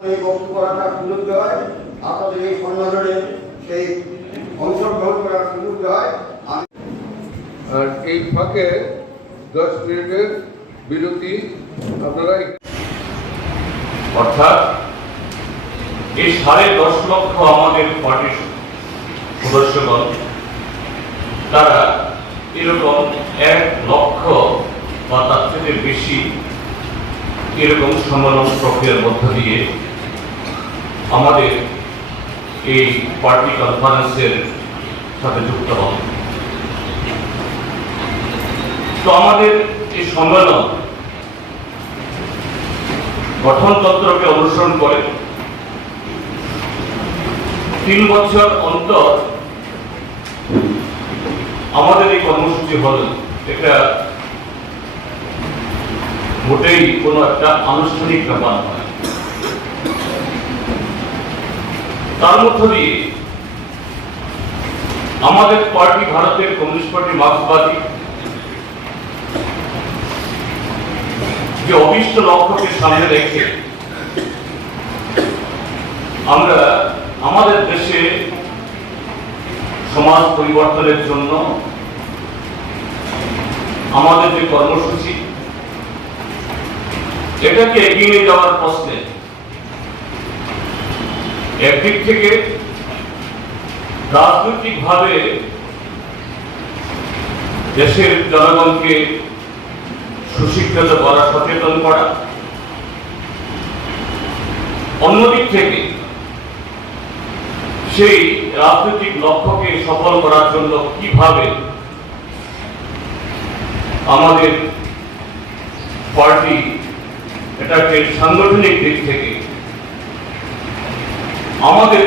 এই বক্তব্য করাটা সুযোগ দেওয়ায় আপনাদের এই সম্মেলনে সেই অংশগ্রহণ করার সুযোগ দেওয়ায় আমি আর এই ফাঁকে দশ মিনিটের বিরতি। আপনারা অর্থাৎ এই সাড়ে দশ লক্ষ আমাদের পার্টির সদস্যগণ তারা এরকম এক লক্ষ বা তার থেকে বেশি এরকম সম্মেলন প্রক্রিয়ার মধ্য দিয়ে আমাদের এই পার্টি কনফারেন্সের সাথে যুক্ত হবে তো আমাদের এই সম্মেলন গঠনতন্ত্রকে অনুসরণ করে তিন বছর অন্তর আমাদের এই কর্মসূচি হল। এটা মোটেই কোনো একটা আনুষ্ঠানিক ব্যাপার নয়। তার মধ্য দিয়ে আমাদের পার্টি, ভারতের কমিউনিস্ট পার্টি, মার্ক্সবাদী যে অভিষ্ট লক্ষ্যকে সামনে রেখে আমরা আমাদের দেশে সমাজ পরিবর্তনের জন্য আমাদের যে কর্মসূচি, এটাকে এগিয়ে যাওয়ার প্রশ্নে একদিক থেকে রাজনৈতিকভাবে দেশের জনগণকে সুশিক্ষিত করা, সচেতন করা। অন্যদিক থেকে সেই রাজনৈতিক লক্ষ্যকে সফল করার জন্য কীভাবে আমাদের পার্টি এটাকে সাংগঠনিক দিক থেকে আমাদের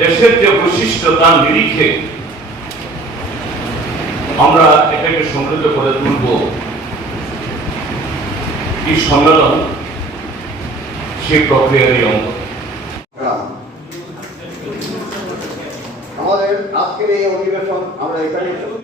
দেশের যে বৈশিষ্ট্য তার নিরিখে আমরা এটাকে সমৃদ্ধ করে তুলব। এই সম্মেলন সেই প্রক্রিয়ারই অঙ্গ। আমাদের আজকের এই অধিবেশন আমরা এখানে